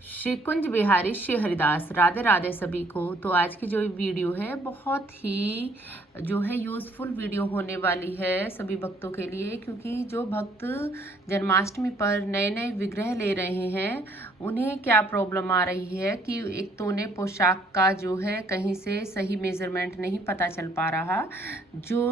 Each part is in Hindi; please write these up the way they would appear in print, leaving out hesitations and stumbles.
श्री कुंज बिहारी श्री हरिदास, राधे राधे सभी को। तो आज की जो वीडियो है बहुत ही जो है यूज़फुल वीडियो होने वाली है सभी भक्तों के लिए, क्योंकि जो भक्त जन्माष्टमी पर नए नए विग्रह ले रहे हैं उन्हें क्या प्रॉब्लम आ रही है कि एक तो उन्हें पोशाक का जो है कहीं से सही मेज़रमेंट नहीं पता चल पा रहा। जो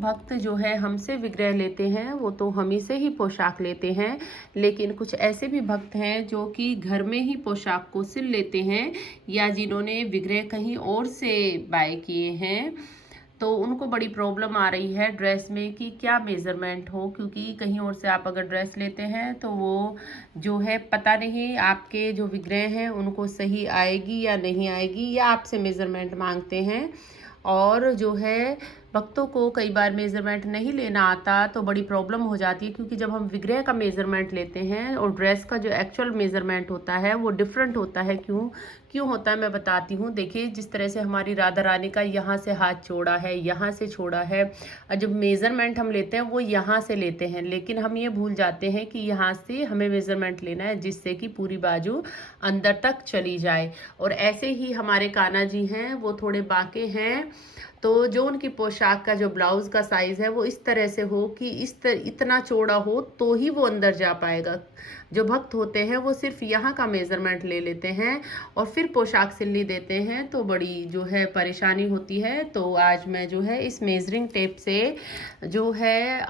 भक्त जो है हमसे विग्रह लेते हैं वो तो हम ही से ही पोशाक लेते हैं, लेकिन कुछ ऐसे भी भक्त हैं जो कि घर में ही पोशाक को सिल लेते हैं या जिन्होंने विग्रह कहीं और से बाय किए हैं, तो उनको बड़ी प्रॉब्लम आ रही है ड्रेस में कि क्या मेज़रमेंट हो। क्योंकि कहीं और से आप अगर ड्रेस लेते हैं तो वो जो है पता नहीं आपके जो विग्रह हैं उनको सही आएगी या नहीं आएगी, या आपसे मेज़रमेंट मांगते हैं। और जो है भक्तों को कई बार मेज़रमेंट नहीं लेना आता तो बड़ी प्रॉब्लम हो जाती है, क्योंकि जब हम विग्रह का मेज़रमेंट लेते हैं और ड्रेस का जो एक्चुअल मेज़रमेंट होता है वो डिफरेंट होता है। क्यों होता है मैं बताती हूँ। देखिए, जिस तरह से हमारी राधा रानी का यहाँ से हाथ छोड़ा है, यहाँ से छोड़ा है, और जब मेज़रमेंट हम लेते हैं वो यहाँ से लेते हैं, लेकिन हम ये भूल जाते हैं कि यहाँ से हमें मेज़रमेंट लेना है जिससे कि पूरी बाजू अंदर तक चली जाए। और ऐसे ही हमारे कान्हा जी हैं, वो थोड़े बाके हैं, तो जो उनकी पोशाक का जो ब्लाउज़ का साइज़ है वो इस तरह से हो कि इतना चौड़ा हो तो ही वो अंदर जा पाएगा। जो भक्त होते हैं वो सिर्फ यहाँ का मेज़रमेंट ले लेते हैं और फिर पोशाक सिलनी देते हैं, तो बड़ी जो है परेशानी होती है। तो आज मैं जो है इस मेजरिंग टेप से जो है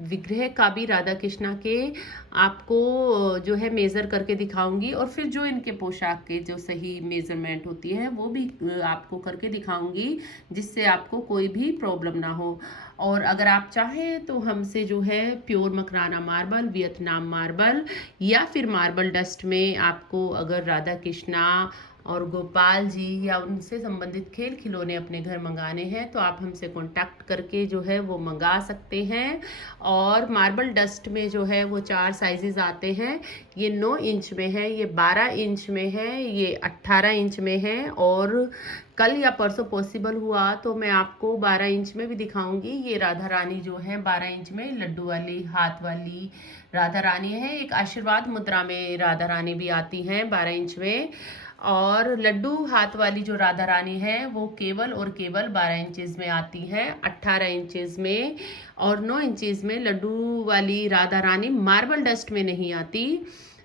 विग्रह का भी राधा कृष्णा के आपको जो है मेज़र करके दिखाऊंगी, और फिर जो इनके पोशाक के जो सही मेज़रमेंट होती है वो भी आपको करके दिखाऊंगी, जिससे आपको कोई भी प्रॉब्लम ना हो। और अगर आप चाहें तो हमसे जो है pure Makrana marble, Vietnam marble या फिर मार्बल डस्ट में आपको अगर राधा कृष्णा और गोपाल जी या उनसे संबंधित खेल खिलौने अपने घर मंगाने हैं तो आप हमसे कांटेक्ट करके जो है वो मंगा सकते हैं। और मार्बल डस्ट में जो है वो 4 साइजेस आते हैं। ये 9 इंच में है, ये 12 इंच में है, ये 18 इंच में है, और कल या परसों पॉसिबल हुआ तो मैं आपको 12 इंच में भी दिखाऊंगी। ये राधा रानी जो है 12 इंच में लड्डू वाली हाथ वाली राधा रानी है। एक आशीर्वाद मुद्रा में राधा रानी भी आती हैं 12 इंच में। और लड्डू हाथ वाली जो राधा रानी है वो केवल और केवल 12 इंचेस में आती है, 18 इंचेस में और 9 इंचेस में लड्डू वाली राधा रानी मार्बल डस्ट में नहीं आती।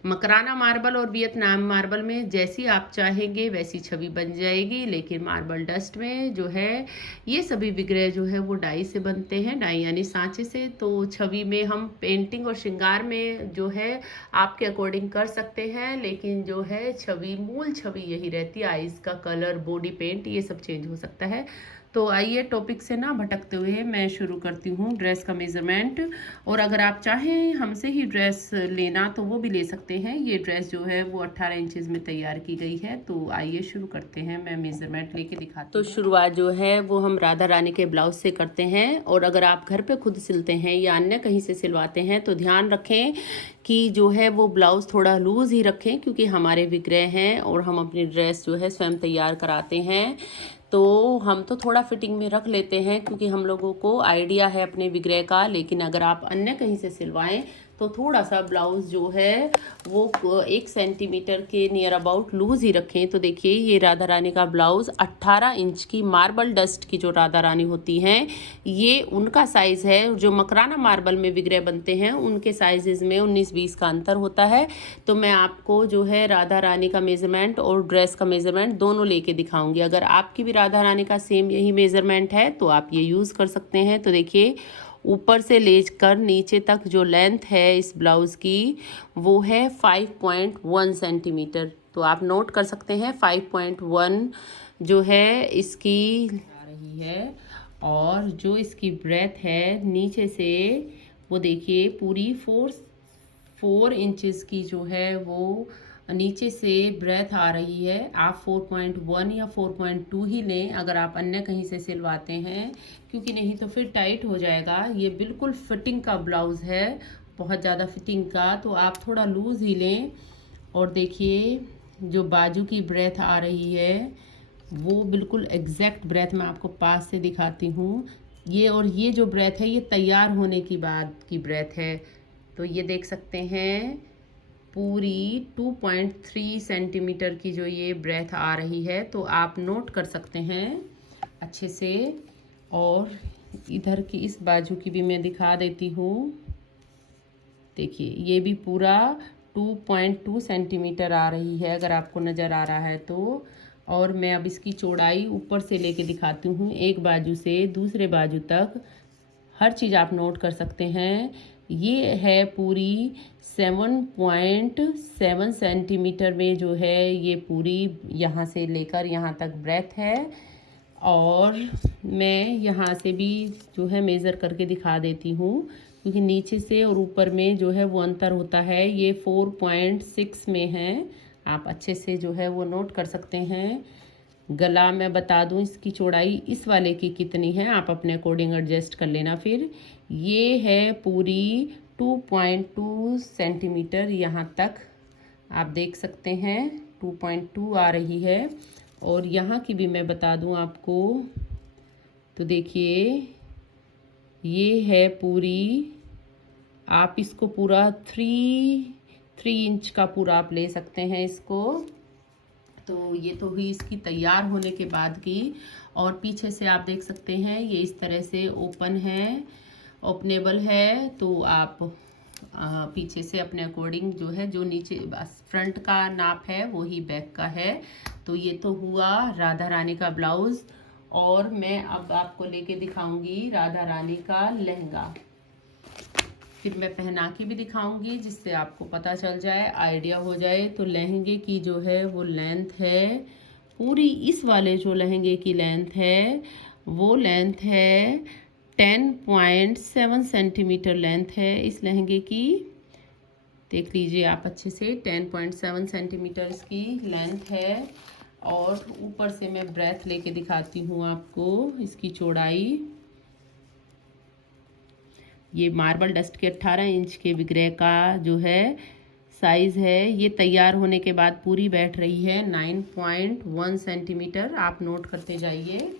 मकराना मार्बल और वियतनाम मार्बल में जैसी आप चाहेंगे वैसी छवि बन जाएगी, लेकिन मार्बल डस्ट में जो है ये सभी विग्रह जो है वो डाई से बनते हैं, डाई यानी सांचे से। तो छवि में हम पेंटिंग और श्रृंगार में जो है आपके अकॉर्डिंग कर सकते हैं, लेकिन जो है छवि मूल छवि यही रहती है। आइज़ का कलर, बॉडी पेंट, ये सब चेंज हो सकता है। तो आइए टॉपिक से ना भटकते हुए मैं शुरू करती हूँ ड्रेस का मेज़रमेंट। और अगर आप चाहें हमसे ही ड्रेस लेना तो वो भी ले सकते हैं। ये ड्रेस जो है वो 18 इंचेस में तैयार की गई है। तो आइए शुरू करते हैं, मैं मेज़रमेंट लेके दिखाती हूँ। तो शुरुआत जो है वो हम राधा रानी के ब्लाउज से करते हैं। और अगर आप घर पे खुद सिलते हैं या अन्य कहीं से सिलवाते हैं तो ध्यान रखें कि जो है वो ब्लाउज़ थोड़ा लूज़ ही रखें, क्योंकि हमारे विग्रह हैं और हम अपनी ड्रेस जो है स्वयं तैयार कराते हैं। तो हम तो थोड़ा फिटिंग में रख लेते हैं क्योंकि हम लोगों को आइडिया है अपने विग्रह का, लेकिन अगर आप अन्य कहीं से सिलवाएं तो थोड़ा सा ब्लाउज़ जो है वो 1 सेंटीमीटर के नियर अबाउट लूज़ ही रखें। तो देखिए, ये राधा रानी का ब्लाउज़ 18 इंच की मार्बल डस्ट की जो राधा रानी होती हैं ये उनका साइज़ है। जो मकराना मार्बल में विग्रह बनते हैं उनके साइजेज़ में 19-20 का अंतर होता है। तो मैं आपको जो है राधा रानी का मेज़रमेंट और ड्रेस का मेज़रमेंट दोनों लेके दिखाऊंगी। अगर आपकी भी राधा रानी का सेम यही मेज़रमेंट है तो आप ये यूज़ कर सकते हैं। तो देखिए, ऊपर से लेकर नीचे तक जो लेंथ है इस ब्लाउज़ की वो है 5.1 सेंटीमीटर। तो आप नोट कर सकते हैं 5.1 जो है इसकी आ रही है। और जो इसकी ब्रेथ है नीचे से वो देखिए पूरी 4 इंचेस की जो है वो नीचे से ब्रेथ आ रही है। आप 4.1 या 4.2 ही लें अगर आप अन्य कहीं से सिलवाते हैं, क्योंकि नहीं तो फिर टाइट हो जाएगा। ये बिल्कुल फिटिंग का ब्लाउज़ है, बहुत ज़्यादा फिटिंग का, तो आप थोड़ा लूज़ ही लें। और देखिए, जो बाजू की ब्रेथ आ रही है वो बिल्कुल एग्जैक्ट ब्रेथ मैं आपको पास से दिखाती हूँ। ये और ये जो ब्रेथ है ये तैयार होने की बाद की ब्रेथ है। तो ये देख सकते हैं पूरी 2.3 सेंटीमीटर की जो ये ब्रेथ आ रही है, तो आप नोट कर सकते हैं अच्छे से। और इधर की इस बाजू की भी मैं दिखा देती हूँ। देखिए ये भी पूरा 2.2 सेंटीमीटर आ रही है, अगर आपको नज़र आ रहा है तो। और मैं अब इसकी चौड़ाई ऊपर से लेके दिखाती हूँ, एक बाजू से दूसरे बाजू तक हर चीज़ आप नोट कर सकते हैं। ये है पूरी 7.7 सेंटीमीटर में जो है ये पूरी यहाँ से लेकर यहाँ तक ब्रेथ है। और मैं यहाँ से भी जो है मेज़र करके दिखा देती हूँ, क्योंकि नीचे से और ऊपर में जो है वो अंतर होता है। ये 4.6 में है, आप अच्छे से जो है वो नोट कर सकते हैं। गला मैं बता दूं इसकी चौड़ाई इस वाले की कितनी है, आप अपने अकॉर्डिंग एडजस्ट कर लेना। फिर ये है पूरी 2.2 सेंटीमीटर, यहाँ तक आप देख सकते हैं 2.2 आ रही है। और यहाँ की भी मैं बता दूं आपको, तो देखिए ये है पूरी, आप इसको पूरा 3 इंच का पूरा आप ले सकते हैं इसको। तो ये तो हुई इसकी तैयार होने के बाद की। और पीछे से आप देख सकते हैं ये इस तरह से ओपन है, ओपनेबल है। तो आप पीछे से अपने अकॉर्डिंग जो है, जो नीचे बस फ्रंट का नाप है वो ही बैक का है। तो ये तो हुआ राधा रानी का ब्लाउज़। और मैं अब आपको लेके दिखाऊंगी राधा रानी का लहंगा। फिर मैं पहना के भी दिखाऊंगी, जिससे आपको पता चल जाए, आइडिया हो जाए। तो लहंगे की जो है वो लेंथ है पूरी, इस वाले जो लहंगे की लेंथ है वो लेंथ है 10.7 सेंटीमीटर लेंथ है इस लहंगे की। देख लीजिए आप अच्छे से, 10.7 सेंटीमीटर इसकी लेंथ है। और ऊपर से मैं ब्रेथ लेके दिखाती हूँ आपको इसकी चौड़ाई। ये मार्बल डस्ट के 18 इंच के विग्रह का जो है साइज़ है। ये तैयार होने के बाद पूरी बैठ रही है 9.1 सेंटीमीटर, आप नोट करते जाइए।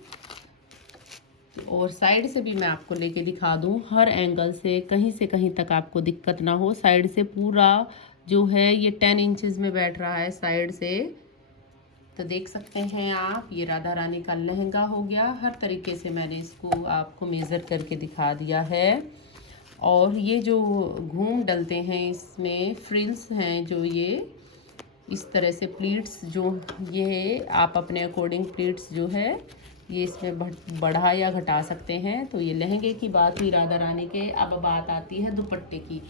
और साइड से भी मैं आपको लेके दिखा दूं, हर एंगल से कहीं तक आपको दिक्कत ना हो। साइड से पूरा जो है ये 10 इंचेस में बैठ रहा है साइड से। तो देख सकते हैं आप, ये राधा रानी का लहंगा हो गया। हर तरीके से मैंने इसको आपको मेज़र करके दिखा दिया है। और ये जो घूम डलते हैं इसमें फ्रिल्स हैं, जो ये इस तरह से प्लीट्स, जो ये आप अपने अकॉर्डिंग प्लीट्स जो है ये इसमें बढ़ा या घटा सकते हैं। तो ये लहंगे की बात हुई राधा रानी के। अब बात आती है दुपट्टे की।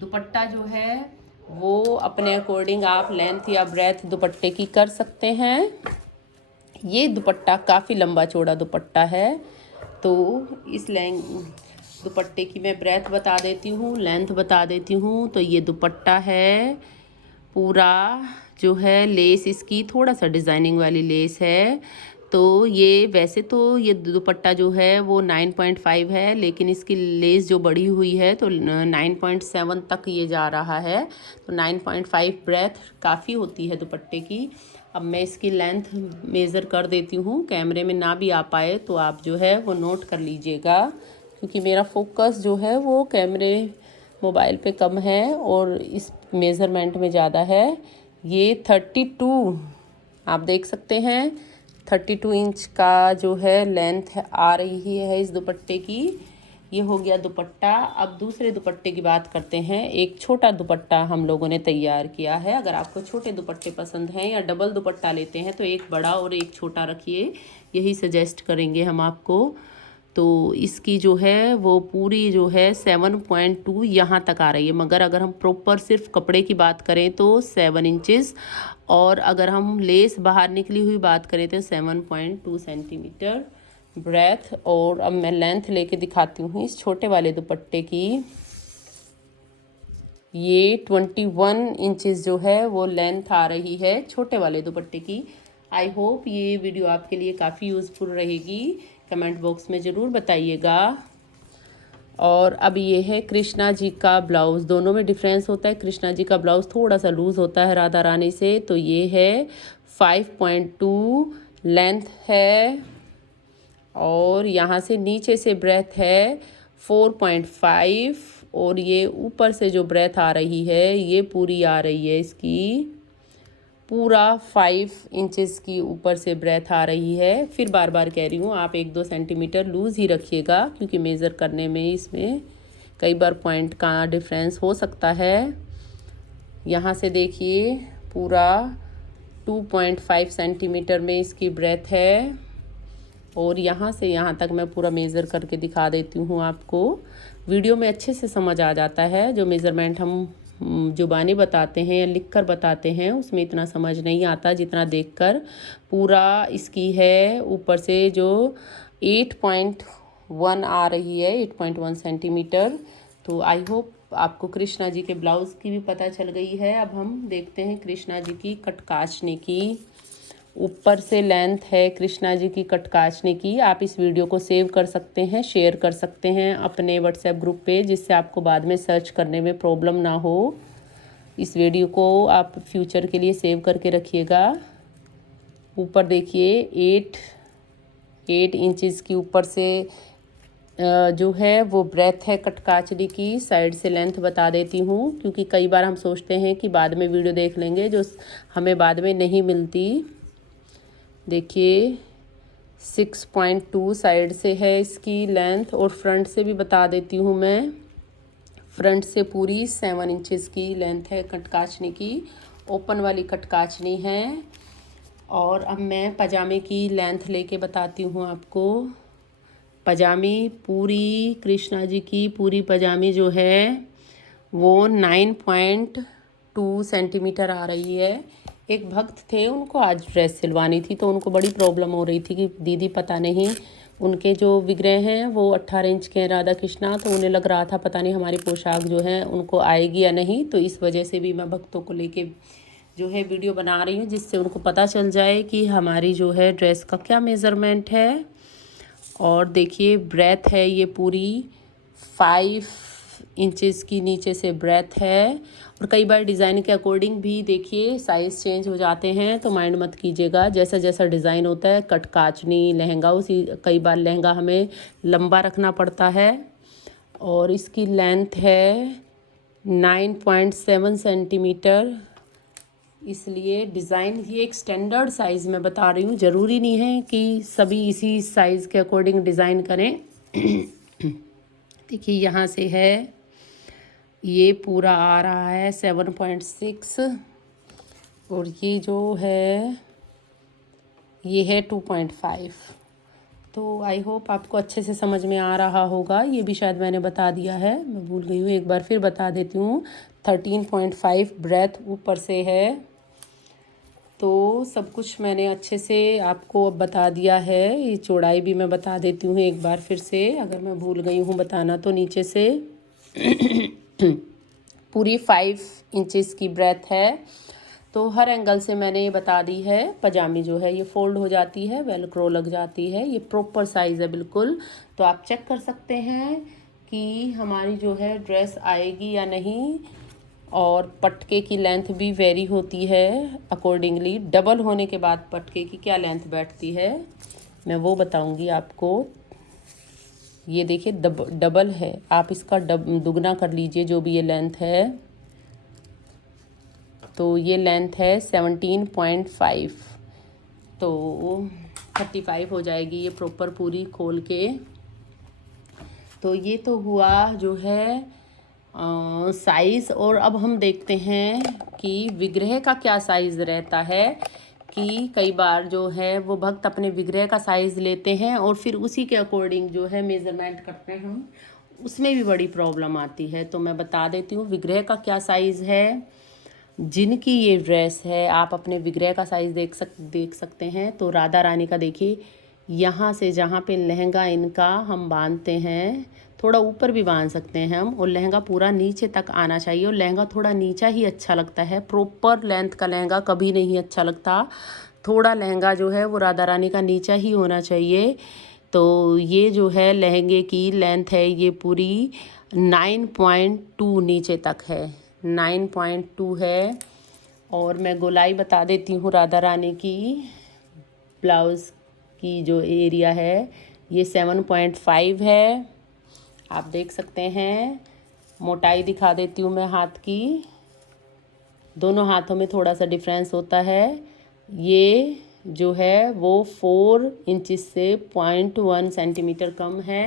दुपट्टा जो है वो अपने अकॉर्डिंग आप लेंथ या ब्रेथ दुपट्टे की कर सकते हैं। ये दुपट्टा काफ़ी लंबा चौड़ा दुपट्टा है, तो इस दुपट्टे की मैं ब्रेथ बता देती हूँ, लेंथ बता देती हूँ। तो ये दुपट्टा है पूरा जो है, लेस इसकी थोड़ा सा डिज़ाइनिंग वाली लेस है। तो ये वैसे तो ये दुपट्टा जो है वो 9.5 है, लेकिन इसकी लेस जो बढ़ी हुई है तो 9.7 तक ये जा रहा है। तो 9.5 ब्रेथ काफ़ी होती है दुपट्टे की। अब मैं इसकी लेंथ मेज़र कर देती हूँ, कैमरे में ना भी आ पाए तो आप जो है वो नोट कर लीजिएगा, क्योंकि मेरा फोकस जो है वो कैमरे मोबाइल पे कम है और इस मेज़रमेंट में ज़्यादा है। ये 32 आप देख सकते हैं, 32 इंच का जो है लेंथ आ रही है इस दुपट्टे की। ये हो गया दुपट्टा। अब दूसरे दुपट्टे की बात करते हैं। एक छोटा दुपट्टा हम लोगों ने तैयार किया है। अगर आपको छोटे दुपट्टे पसंद हैं या डबल दुपट्टा लेते हैं तो एक बड़ा और एक छोटा रखिए, यही सजेस्ट करेंगे हम आपको। तो इसकी जो है वो पूरी जो है 7.2 यहाँ तक आ रही है, मगर अगर हम प्रॉपर सिर्फ कपड़े की बात करें तो 7 इंचेस, और अगर हम लेस बाहर निकली हुई बात करें तो 7.2 सेंटीमीटर ब्रेथ। और अब मैं लेंथ लेके दिखाती हूँ इस छोटे वाले दुपट्टे की। ये 21 इंचेस जो है वो लेंथ आ रही है छोटे वाले दुपट्टे की। आई होप ये वीडियो आपके लिए काफ़ी यूज़फुल रहेगी, कमेंट बॉक्स में ज़रूर बताइएगा। और अब ये है कृष्णा जी का ब्लाउज़। दोनों में डिफरेंस होता है, कृष्णा जी का ब्लाउज़ थोड़ा सा लूज़ होता है राधा रानी से। तो ये है 5.2 लेंथ है, और यहाँ से नीचे से ब्रेथ है 4.5, और ये ऊपर से जो ब्रेथ आ रही है ये पूरी आ रही है, इसकी पूरा 5 इंचेस की ऊपर से ब्रेथ आ रही है। फिर बार बार कह रही हूँ, आप 1-2 सेंटीमीटर लूज़ ही रखिएगा, क्योंकि मेज़र करने में इसमें कई बार पॉइंट का डिफरेंस हो सकता है। यहाँ से देखिए पूरा 2.5 सेंटीमीटर में इसकी ब्रेथ है, और यहाँ से यहाँ तक मैं पूरा मेज़र करके दिखा देती हूँ आपको। वीडियो में अच्छे से समझ आ जाता है, जो मेज़रमेंट हम जुबानी बताते हैं या लिख कर बताते हैं उसमें इतना समझ नहीं आता जितना देखकर। पूरा इसकी है ऊपर से जो 8.1 आ रही है, 8.1 सेंटीमीटर। तो आई होप आपको कृष्णा जी के ब्लाउज़ की भी पता चल गई है। अब हम देखते हैं कृष्णा जी की कटकाचनी की। ऊपर से लेंथ है कृष्णा जी की कटकाचनी की। आप इस वीडियो को सेव कर सकते हैं, शेयर कर सकते हैं अपने व्हाट्सएप ग्रुप पे, जिससे आपको बाद में सर्च करने में प्रॉब्लम ना हो। इस वीडियो को आप फ्यूचर के लिए सेव करके रखिएगा। ऊपर देखिए 8 इंचज़ की ऊपर से जो है वो ब्रेथ है कटकाचनी की। साइड से लेंथ बता देती हूँ, क्योंकि कई बार हम सोचते हैं कि बाद में वीडियो देख लेंगे, जो हमें बाद में नहीं मिलती। देखिए 6.2 साइड से है इसकी लेंथ, और फ्रंट से भी बता देती हूँ मैं। फ्रंट से पूरी 7 इंचेस की लेंथ है कटकाचनी की, ओपन वाली कटकाचनी है। और अब मैं पजामे की लेंथ लेके बताती हूँ आपको। पजामी पूरी कृष्णा जी की पूरी पजामी जो है वो 9.2 सेंटीमीटर आ रही है। एक भक्त थे, उनको आज ड्रेस सिलवानी थी, तो उनको बड़ी प्रॉब्लम हो रही थी कि दीदी पता नहीं, उनके जो विग्रह हैं वो 18 इंच के हैं राधा कृष्णा, तो उन्हें लग रहा था पता नहीं हमारी पोशाक जो है उनको आएगी या नहीं। तो इस वजह से भी मैं भक्तों को लेके जो है वीडियो बना रही हूँ, जिससे उनको पता चल जाए कि हमारी जो है ड्रेस का क्या मेज़रमेंट है। और देखिए ब्रेथ है ये पूरी 5 इंचेस की नीचे से ब्रेथ है। और कई बार डिज़ाइन के अकॉर्डिंग भी देखिए साइज़ चेंज हो जाते हैं, तो माइंड मत कीजिएगा। जैसा जैसा डिज़ाइन होता है, कटकाचनी लहंगा, उसी कई बार लहंगा हमें लंबा रखना पड़ता है। और इसकी लेंथ है 9.7 सेंटीमीटर। इसलिए डिज़ाइन ये एक स्टैंडर्ड साइज़ में बता रही हूँ, ज़रूरी नहीं है कि सभी इसी साइज़ के अकॉर्डिंग डिज़ाइन करें। देखिए यहाँ से है ये पूरा आ रहा है 7.6, और ये जो है ये है 2.5। तो आई होप आपको अच्छे से समझ में आ रहा होगा। ये भी शायद मैंने बता दिया है, मैं भूल गई हूँ, एक बार फिर बता देती हूँ। 13.5 ब्रेथ ऊपर से है। तो सब कुछ मैंने अच्छे से आपको अब बता दिया है। ये चौड़ाई भी मैं बता देती हूँ एक बार फिर से, अगर मैं भूल गई हूँ बताना तो नीचे से। पूरी 5 इंचेस की ब्रेथ है। तो हर एंगल से मैंने ये बता दी है। पजामी जो है ये फोल्ड हो जाती है, वेलक्रो लग जाती है, ये प्रॉपर साइज़ है बिल्कुल। तो आप चेक कर सकते हैं कि हमारी जो है ड्रेस आएगी या नहीं। और पटके की लेंथ भी वेरी होती है अकॉर्डिंगली। डबल होने के बाद पटके की क्या लेंथ बैठती है मैं वो बताऊंगी आपको। ये देखिए डबल है, आप इसका दुगना कर लीजिए जो भी ये लेंथ है। तो ये लेंथ है 17.5, तो 35 हो जाएगी ये प्रॉपर पूरी खोल के। तो ये तो हुआ जो है साइज़। और अब हम देखते हैं कि विग्रह का क्या साइज़ रहता है। कि कई बार जो है वो भक्त अपने विग्रह का साइज़ लेते हैं और फिर उसी के अकॉर्डिंग जो है मेज़रमेंट करते हैं हम, उसमें भी बड़ी प्रॉब्लम आती है। तो मैं बता देती हूँ विग्रह का क्या साइज़ है। जिनकी ये ड्रेस है आप अपने विग्रह का साइज़ देख सकते हैं। तो राधा रानी का देखिए, यहाँ से जहाँ पे लहंगा इनका हम बांधते हैं, थोड़ा ऊपर भी बांध सकते हैं हम, और लहंगा पूरा नीचे तक आना चाहिए। और लहंगा थोड़ा नीचा ही अच्छा लगता है, प्रॉपर लेंथ का लहंगा कभी नहीं अच्छा लगता। थोड़ा लहंगा जो है वो राधा रानी का नीचा ही होना चाहिए। तो ये जो है लहंगे की लेंथ है ये पूरी 9.2 नीचे तक है, 9.2 है। और मैं गोलाई बता देती हूँ राधा रानी की। ब्लाउज़ की जो एरिया है ये 7.5 है, आप देख सकते हैं। मोटाई दिखा देती हूँ मैं हाथ की। दोनों हाथों में थोड़ा सा डिफरेंस होता है। ये जो है वो 4 इंचेस से 0.1 सेंटीमीटर कम है।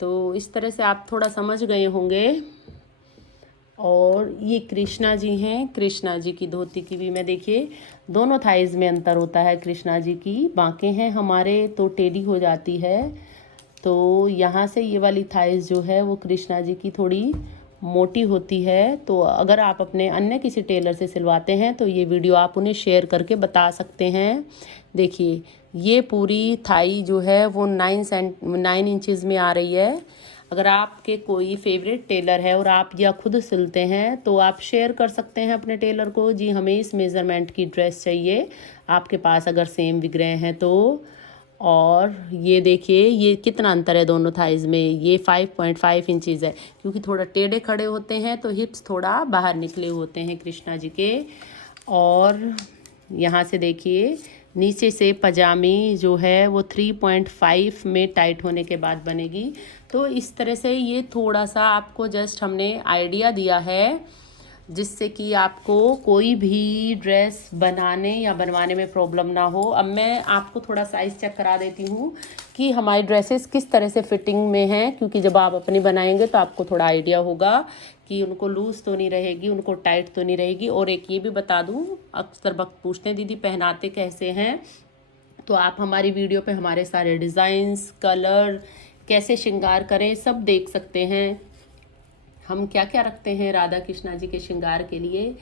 तो इस तरह से आप थोड़ा समझ गए होंगे। और ये कृष्णा जी हैं, कृष्णा जी की धोती की भी मैं देखिए दोनों थाइज़ में अंतर होता है। कृष्णा जी की बांके हैं हमारे तो टेढ़ी हो जाती है, तो यहाँ से ये वाली थाइज़ जो है वो कृष्णा जी की थोड़ी मोटी होती है। तो अगर आप अपने अन्य किसी टेलर से सिलवाते हैं तो ये वीडियो आप उन्हें शेयर करके बता सकते हैं। देखिए ये पूरी थाई जो है वो 9 इंचेस में आ रही है। अगर आपके कोई फेवरेट टेलर है और आप या खुद सिलते हैं तो आप शेयर कर सकते हैं अपने टेलर को, जी हमें इस मेज़रमेंट की ड्रेस चाहिए, आपके पास अगर सेम विग्रह हैं तो। और ये देखिए ये कितना अंतर है दोनों थाइज़ में। ये 5.5 इंचज़ है, क्योंकि थोड़ा टेढ़े खड़े होते हैं तो हिप्स थोड़ा बाहर निकले होते हैं कृष्णा जी के। और यहाँ से देखिए नीचे से पजामी जो है वो 3.5 में टाइट होने के बाद बनेगी। तो इस तरह से ये थोड़ा सा आपको जस्ट हमने आइडिया दिया है, जिससे कि आपको कोई भी ड्रेस बनाने या बनवाने में प्रॉब्लम ना हो। अब मैं आपको थोड़ा साइज़ चेक करा देती हूँ कि हमारी ड्रेसेस किस तरह से फिटिंग में हैं, क्योंकि जब आप अपनी बनाएंगे तो आपको थोड़ा आइडिया होगा कि उनको लूज़ तो नहीं रहेगी, उनको टाइट तो नहीं रहेगी। और एक ये भी बता दूँ, अक्सर वक्त पूछते हैं दीदी पहनाते कैसे हैं, तो आप हमारी वीडियो पे हमारे सारे डिज़ाइंस, कलर, कैसे श्रृंगार करें सब देख सकते हैं। हम क्या क्या रखते हैं राधा कृष्णा जी के श्रृंगार के लिए।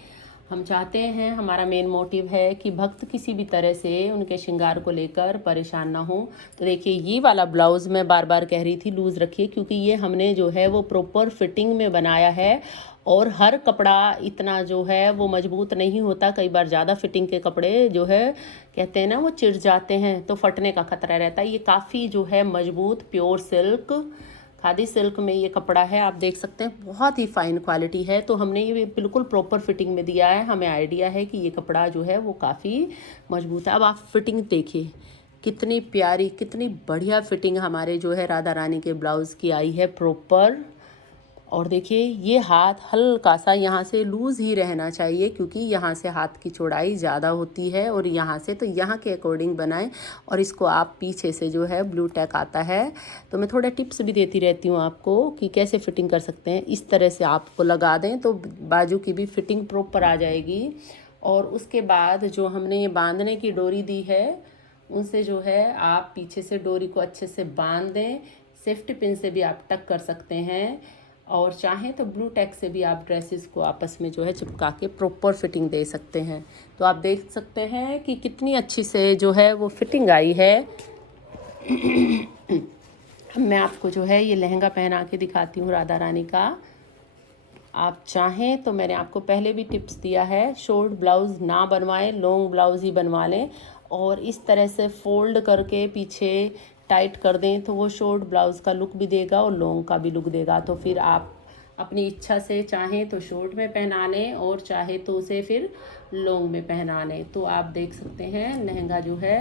हम चाहते हैं, हमारा मेन मोटिव है कि भक्त किसी भी तरह से उनके श्रृंगार को लेकर परेशान ना हो। तो देखिए ये वाला ब्लाउज़ मैं बार बार कह रही थी लूज़ रखिए, क्योंकि ये हमने जो है वो प्रॉपर फिटिंग में बनाया है। और हर कपड़ा इतना जो है वो मजबूत नहीं होता। कई बार ज़्यादा फिटिंग के कपड़े जो है कहते हैं ना वो चिढ़ जाते हैं तो फटने का खतरा रहता है। ये काफ़ी जो है मजबूत प्योर सिल्क, खादी सिल्क में ये कपड़ा है, आप देख सकते हैं बहुत ही फाइन क्वालिटी है। तो हमने ये बिल्कुल प्रॉपर फिटिंग में दिया है, हमें आइडिया है कि ये कपड़ा जो है वो काफ़ी मजबूत है। अब आप फिटिंग देखिए कितनी प्यारी, कितनी बढ़िया फिटिंग हमारे जो है राधा रानी के ब्लाउज़ की आई है प्रॉपर। और देखिए ये हाथ हल्का सा यहाँ से लूज़ ही रहना चाहिए, क्योंकि यहाँ से हाथ की चौड़ाई ज़्यादा होती है और यहाँ से, तो यहाँ के अकॉर्डिंग बनाएं। और इसको आप पीछे से जो है ब्लू टैक आता है, तो मैं थोड़ा टिप्स भी देती रहती हूँ आपको कि कैसे फिटिंग कर सकते हैं। इस तरह से आपको लगा दें तो बाजू की भी फिटिंग प्रॉपर आ जाएगी। और उसके बाद जो हमने ये बांधने की डोरी दी है, उनसे जो है आप पीछे से डोरी को अच्छे से बांध दें। सेफ्टी पिन से भी आप टक कर सकते हैं, और चाहें तो ब्लू टैक से भी आप ड्रेसेस को आपस में जो है चिपका के प्रॉपर फिटिंग दे सकते हैं। तो आप देख सकते हैं कि कितनी अच्छी से जो है वो फिटिंग आई है। मैं आपको जो है ये लहंगा पहना के दिखाती हूँ राधा रानी का। आप चाहें तो मैंने आपको पहले भी टिप्स दिया है, शॉर्ट ब्लाउज़ ना बनवाएं, लॉन्ग ब्लाउज़ ही बनवा लें। और इस तरह से फोल्ड करके पीछे टाइट कर दें तो वो शॉर्ट ब्लाउज़ का लुक भी देगा और लॉन्ग का भी लुक देगा। तो फिर आप अपनी इच्छा से चाहें तो शॉर्ट में पहना लें और चाहे तो उसे फिर लॉन्ग में पहना लें। तो आप देख सकते हैं लहंगा जो है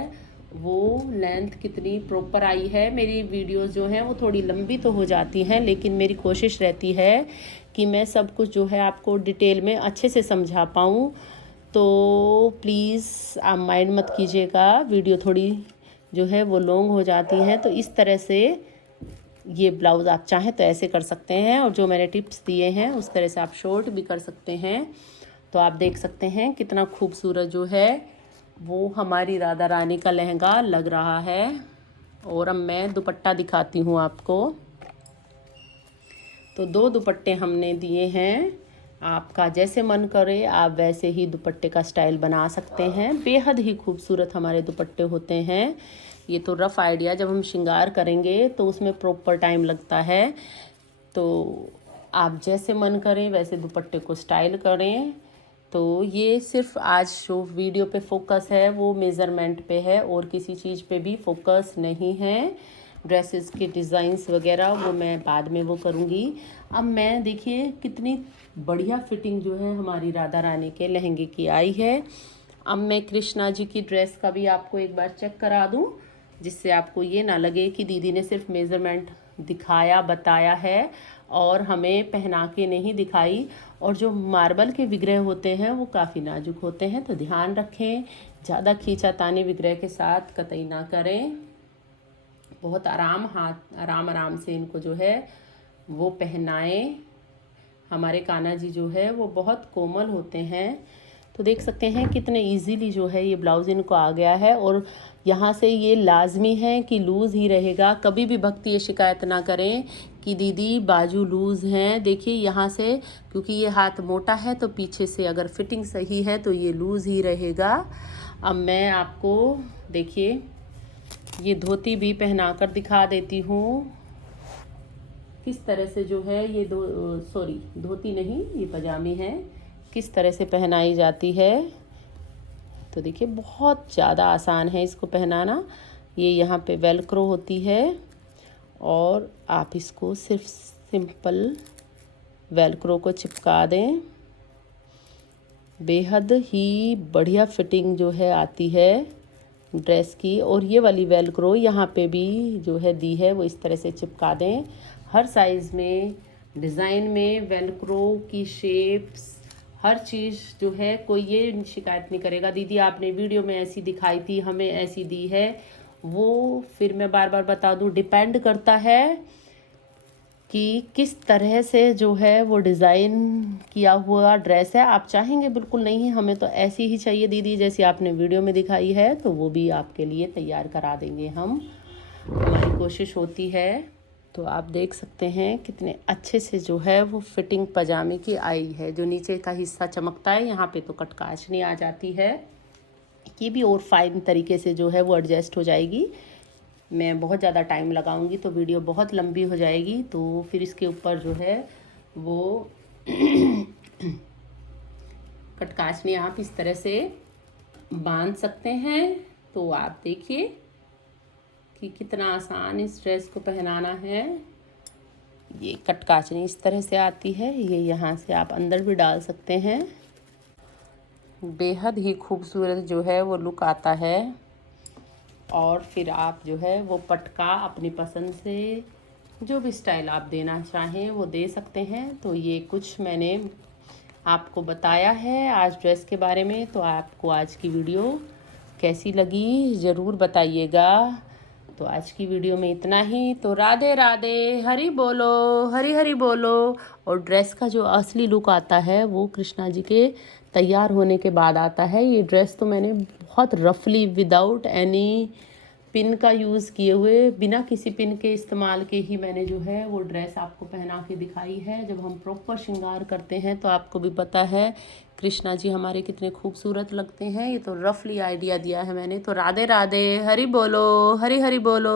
वो लेंथ कितनी प्रॉपर आई है। मेरी वीडियोस जो हैं वो थोड़ी लंबी तो हो जाती हैं, लेकिन मेरी कोशिश रहती है कि मैं सब कुछ जो है आपको डिटेल में अच्छे से समझा पाऊँ। तो प्लीज़ आप माइंड मत कीजिएगा, वीडियो थोड़ी जो है वो लॉन्ग हो जाती हैं। तो इस तरह से ये ब्लाउज़ आप चाहें तो ऐसे कर सकते हैं, और जो मैंने टिप्स दिए हैं उस तरह से आप शॉर्ट भी कर सकते हैं। तो आप देख सकते हैं कितना खूबसूरत जो है वो हमारी राधा रानी का लहंगा लग रहा है। और अब मैं दुपट्टा दिखाती हूँ आपको। तो 2 दुपट्टे हमने दिए हैं, आपका जैसे मन करे आप वैसे ही दुपट्टे का स्टाइल बना सकते हैं। बेहद ही खूबसूरत हमारे दुपट्टे होते हैं। ये तो रफ़ आइडिया, जब हम श्रृंगार करेंगे तो उसमें प्रॉपर टाइम लगता है। तो आप जैसे मन करें वैसे दुपट्टे को स्टाइल करें। तो ये सिर्फ आज जो वीडियो पे फोकस है वो मेज़रमेंट पे है, और किसी चीज़ पे भी फोकस नहीं है। ड्रेसेस के डिज़ाइंस वगैरह वो मैं बाद में वो करूँगी। अब मैं देखिए कितनी बढ़िया फिटिंग जो है हमारी राधा रानी के लहंगे की आई है। अब मैं कृष्णा जी की ड्रेस का भी आपको एक बार चेक करा दूँ, जिससे आपको ये ना लगे कि दीदी ने सिर्फ मेज़रमेंट दिखाया बताया है और हमें पहना के नहीं दिखाई। और जो मार्बल के विग्रह होते हैं वो काफ़ी नाजुक होते हैं, तो ध्यान रखें, ज़्यादा खींचातानी विग्रह के साथ कतई ना करें। बहुत आराम आराम से इनको जो है वो पहनाएं। हमारे कान्हा जी जो है वो बहुत कोमल होते हैं। तो देख सकते हैं कितने इजीली जो है ये ब्लाउज़ इनको आ गया है। और यहाँ से ये लाजमी है कि लूज़ ही रहेगा। कभी भी भक्त ये शिकायत ना करें कि दीदी बाजू लूज़ हैं। देखिए यहाँ से, क्योंकि ये हाथ मोटा है तो पीछे से अगर फिटिंग सही है तो ये लूज़ ही रहेगा। अब मैं आपको देखिए ये धोती भी पहना कर दिखा देती हूँ किस तरह से जो है ये धोती नहीं, ये पजामी है, किस तरह से पहनाई जाती है। तो देखिए बहुत ज़्यादा आसान है इसको पहनाना। ये यहाँ पे वेलक्रो होती है और आप इसको सिर्फ सिंपल वेलक्रो को चिपका दें। बेहद ही बढ़िया फिटिंग जो है आती है ड्रेस की। और ये वाली वेलक्रो यहाँ पे भी जो है दी है, वो इस तरह से चिपका दें। हर साइज़ में, डिज़ाइन में वेलक्रो की शेप्स, हर चीज़ जो है, कोई ये शिकायत नहीं करेगा दीदी आपने वीडियो में ऐसी दिखाई थी, हमें ऐसी दी है। वो फिर मैं बार बार बता दूँ, डिपेंड करता है कि किस तरह से जो है वो डिज़ाइन किया हुआ ड्रेस है। आप चाहेंगे बिल्कुल नहीं हमें तो ऐसी ही चाहिए दीदी जैसी आपने वीडियो में दिखाई है, तो वो भी आपके लिए तैयार करा देंगे हम, हमारी कोशिश होती है। तो आप देख सकते हैं कितने अच्छे से जो है वो फिटिंग पजामे की आई है। जो नीचे का हिस्सा चमकता है यहाँ पे तो कटकाछनी आ जाती है, ये भी और फाइन तरीके से जो है वो एडजस्ट हो जाएगी। मैं बहुत ज़्यादा टाइम लगाऊंगी तो वीडियो बहुत लंबी हो जाएगी, तो फिर इसके ऊपर जो है वो कटकाछनी आप इस तरह से बांध सकते हैं। तो आप देखिए कि कितना आसान इस ड्रेस को पहनाना है। ये कटकाछनी इस तरह से आती है, ये यहाँ से आप अंदर भी डाल सकते हैं। बेहद ही खूबसूरत जो है वो लुक आता है। और फिर आप जो है वो पटका अपनी पसंद से जो भी स्टाइल आप देना चाहें वो दे सकते हैं। तो ये कुछ मैंने आपको बताया है आज ड्रेस के बारे में। तो आपको आज की वीडियो कैसी लगी ज़रूर बताइएगा। तो आज की वीडियो में इतना ही। तो राधे राधे, हरि बोलो, हरि हरि बोलो। और ड्रेस का जो असली लुक आता है वो कृष्णा जी के तैयार होने के बाद आता है। ये ड्रेस तो मैंने बहुत रफली विदाउट एनी पिन का यूज़ किए हुए, बिना किसी पिन के इस्तेमाल के ही मैंने जो है वो ड्रेस आपको पहना के दिखाई है। जब हम प्रॉपर श्रृंगार करते हैं तो आपको भी पता है कृष्णा जी हमारे कितने खूबसूरत लगते हैं। ये तो रफली आइडिया दिया है मैंने। तो राधे राधे, हरि बोलो, हरि हरि बोलो।